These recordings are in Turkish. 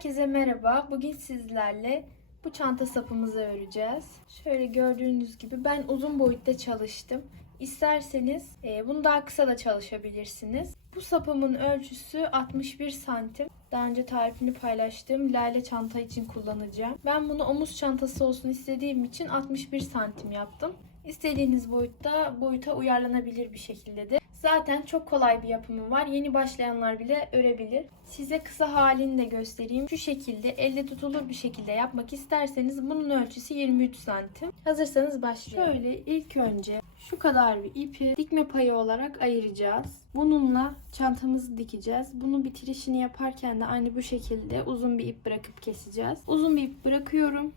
Herkese merhaba. Bugün sizlerle bu çanta sapımızı öreceğiz. Şöyle gördüğünüz gibi ben uzun boyutta çalıştım. İsterseniz e, bunu daha kısa da çalışabilirsiniz. Bu sapımın ölçüsü 61 santim. Daha önce tarifini paylaştığım lale çanta için kullanacağım. Ben bunu omuz çantası olsun istediğim için 61 santim yaptım. İstediğiniz boyutta boyuta uyarlanabilir bir şekilde de. Zaten çok kolay bir yapımı var. Yeni başlayanlar bile örebilir. Size kısa halini de göstereyim. Şu şekilde elle tutulur bir şekilde yapmak isterseniz bunun ölçüsü 23 santim. Hazırsanız başlayalım. Şöyle ilk önce şu kadar bir ipi dikme payı olarak ayıracağız. Bununla çantamızı dikeceğiz. Bunun bitirişini yaparken de aynı bu şekilde uzun bir ip bırakıp keseceğiz. Uzun bir ip bırakıyorum.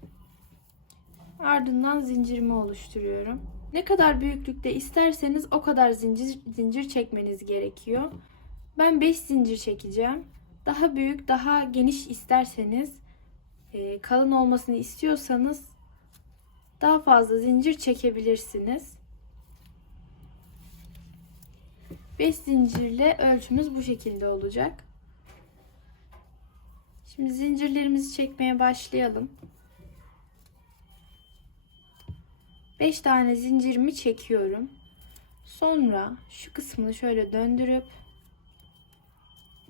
Ardından zincirimi oluşturuyorum. Ne kadar büyüklükte isterseniz o kadar zincir zincir çekmeniz gerekiyor. Ben 5 zincir çekeceğim. Daha büyük, daha geniş isterseniz, e, kalın olmasını istiyorsanız daha fazla zincir çekebilirsiniz. 5 zincirle ölçümüz bu şekilde olacak. Şimdi zincirlerimizi çekmeye başlayalım. 5 tane zincirimi çekiyorum. Sonra şu kısmını şöyle döndürüp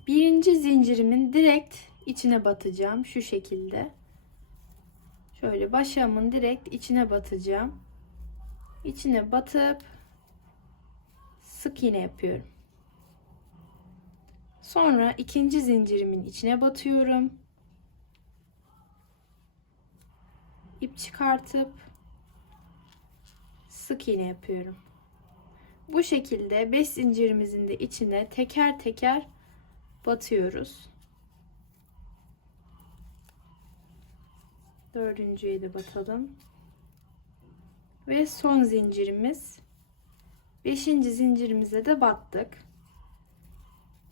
birinci zincirimin direkt içine batacağım şu şekilde. Şöyle başamın direkt içine batacağım. İçine batıp sık iğne yapıyorum. Sonra ikinci zincirimin içine batıyorum. İp çıkartıp sık iğne yapıyorum. Bu şekilde 5 zincirimizin de içine teker teker batıyoruz. Dördüncüye de batalım. Ve son zincirimiz. Beşinci zincirimize de battık.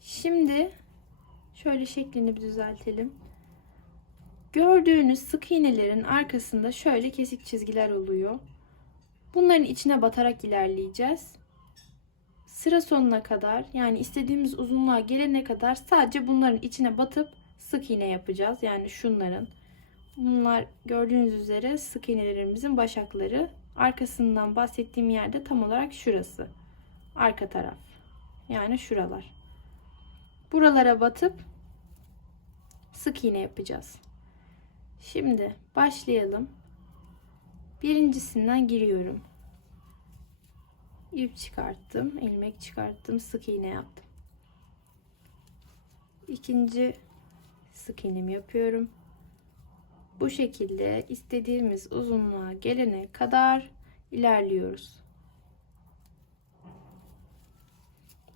Şimdi şöyle şeklini bir düzeltelim. Gördüğünüz sık iğnelerin arkasında şöyle kesik çizgiler oluyor. Bunların içine batarak ilerleyeceğiz. Sıra sonuna kadar yani istediğimiz uzunluğa gelene kadar sadece bunların içine batıp sık iğne yapacağız. Yani şunların. Bunlar gördüğünüz üzere sık iğnelerimizin başakları. Arkasından bahsettiğim yerde tam olarak şurası. Arka taraf. Yani şuralar. Buralara batıp sık iğne yapacağız. Şimdi başlayalım. Birincisinden giriyorum. İp çıkarttım, ilmek çıkarttım, sık iğne yaptım. İkinci sık iğnemi yapıyorum. Bu şekilde istediğimiz uzunluğa gelene kadar ilerliyoruz.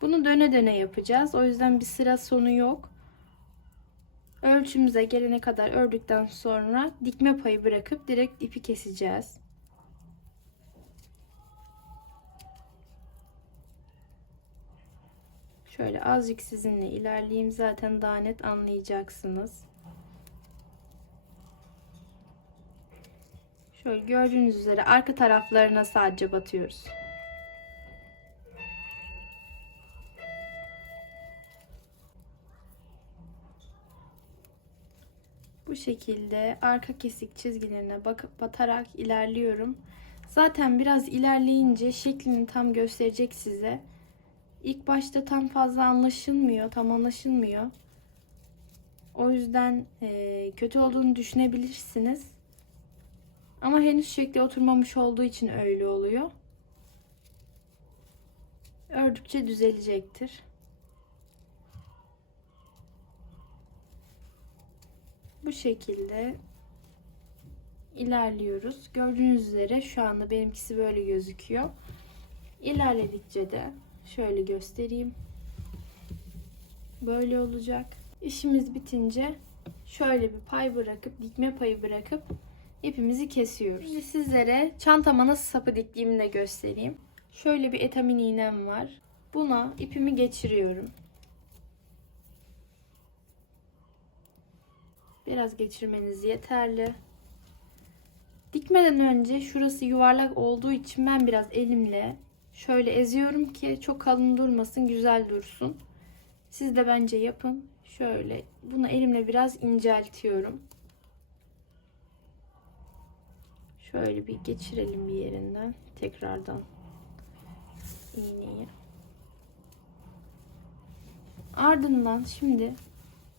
Bunu döne döne yapacağız. O yüzden bir sıra sonu yok. Ölçümüze gelene kadar ördükten sonra dikme payı bırakıp direkt ipi keseceğiz. Şöyle azıcık sizinle ilerleyeyim zaten daha net anlayacaksınız. Şöyle gördüğünüz üzere arka taraflarına sadece batıyoruz. Bu şekilde arka kesik çizgilerine bakıp batarak ilerliyorum. Zaten biraz ilerleyince şeklini tam gösterecek size. İlk başta tam fazla anlaşılmıyor, tam anlaşılmıyor. O yüzden e, kötü olduğunu düşünebilirsiniz. Ama henüz şekli oturmamış olduğu için öyle oluyor. Ördükçe düzelecektir. Bu şekilde ilerliyoruz. Gördüğünüz üzere şu anda benimkisi böyle gözüküyor. İlerledikçe de şöyle göstereyim. Böyle olacak. İşimiz bitince şöyle bir pay bırakıp dikme payı bırakıp ipimizi kesiyoruz. Şimdi sizlere çantama nasıl sapı diktiğimi de göstereyim. Şöyle bir etamin iğnem var. Buna ipimi geçiriyorum. Biraz geçirmeniz yeterli. Dikmeden önce şurası yuvarlak olduğu için ben biraz elimle şöyle eziyorum ki çok kalın durmasın, güzel dursun. Siz de bence yapın. Şöyle bunu elimle biraz inceltiyorum. Şöyle bir geçirelim bir yerinden. Tekrardan iğneyi. Ardından şimdi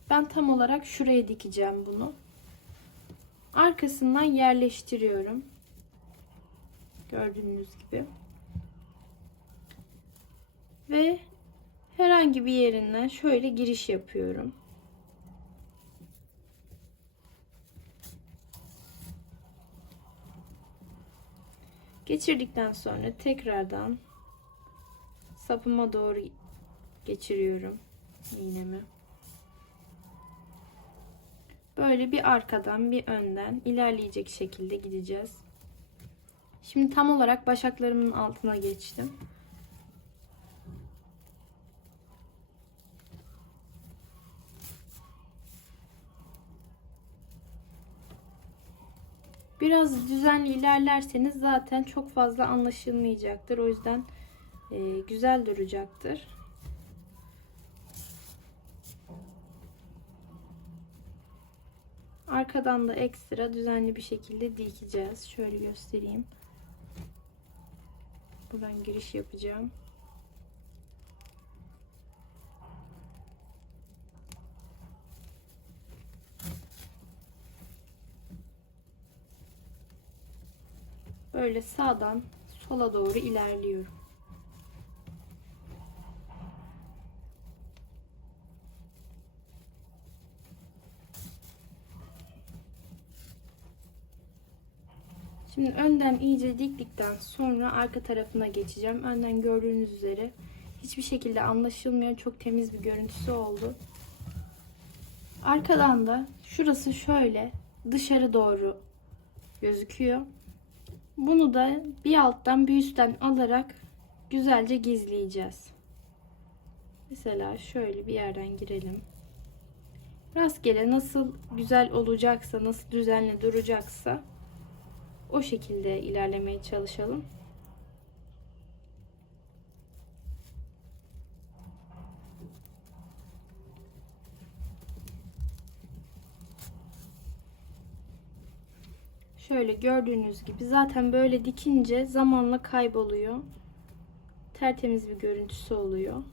ben tam olarak şuraya dikeceğim bunu. Arkasından yerleştiriyorum. Gördüğünüz gibi. Ve herhangi bir yerinden şöyle giriş yapıyorum. Geçirdikten sonra tekrardan sapıma doğru geçiriyorum iğnemi. Böyle bir arkadan bir önden ilerleyecek şekilde gideceğiz. Şimdi tam olarak başaklarımın altına geçtim. Biraz düzenli ilerlerseniz zaten çok fazla anlaşılmayacaktır. O yüzden e, güzel duracaktır. Arkadan da ekstra düzenli bir şekilde dikeceğiz. Şöyle göstereyim. Buradan giriş yapacağım. Böyle sağdan sola doğru ilerliyorum. Şimdi önden iyice diktikten sonra arka tarafına geçeceğim. Önden gördüğünüz üzere hiçbir şekilde anlaşılmıyor. Çok temiz bir görüntüsü oldu. Arkadan da şurası şöyle dışarı doğru gözüküyor. Bunu da bir alttan bir üstten alarak güzelce gizleyeceğiz. Mesela şöyle bir yerden girelim. Rastgele nasıl güzel olacaksa, nasıl düzenli duracaksa o şekilde ilerlemeye çalışalım. Şöyle gördüğünüz gibi zaten böyle dikince zamanla kayboluyor. Tertemiz bir görüntüsü oluyor.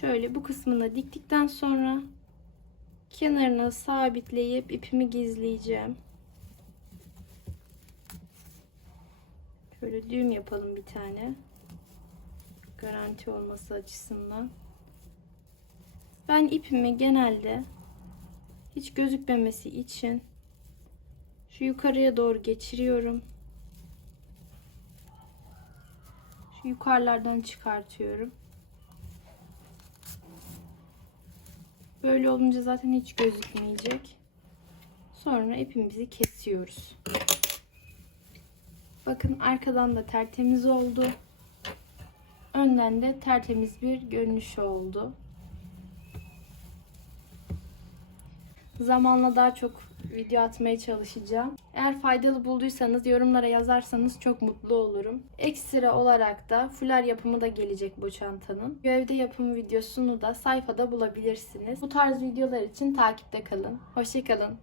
Şöyle bu kısmını diktikten sonra kenarına sabitleyip ipimi gizleyeceğim. Şöyle düğüm yapalım bir tane. Garanti olması açısından. Ben ipimi genelde hiç gözükmemesi için şu yukarıya doğru geçiriyorum. Şu yukarılardan çıkartıyorum. Böyle olunca zaten hiç gözükmeyecek. Sonra ipimizi kesiyoruz. Bakın arkadan da tertemiz oldu. Önden de tertemiz bir görünüş oldu. Zamanla daha çok video atmaya çalışacağım. Eğer faydalı bulduysanız yorumlara yazarsanız çok mutlu olurum. Ekstra olarak da fular yapımı da gelecek bu çantanın. Gövde yapımı videosunu da sayfada bulabilirsiniz. Bu tarz videolar için takipte kalın. Hoşçakalın.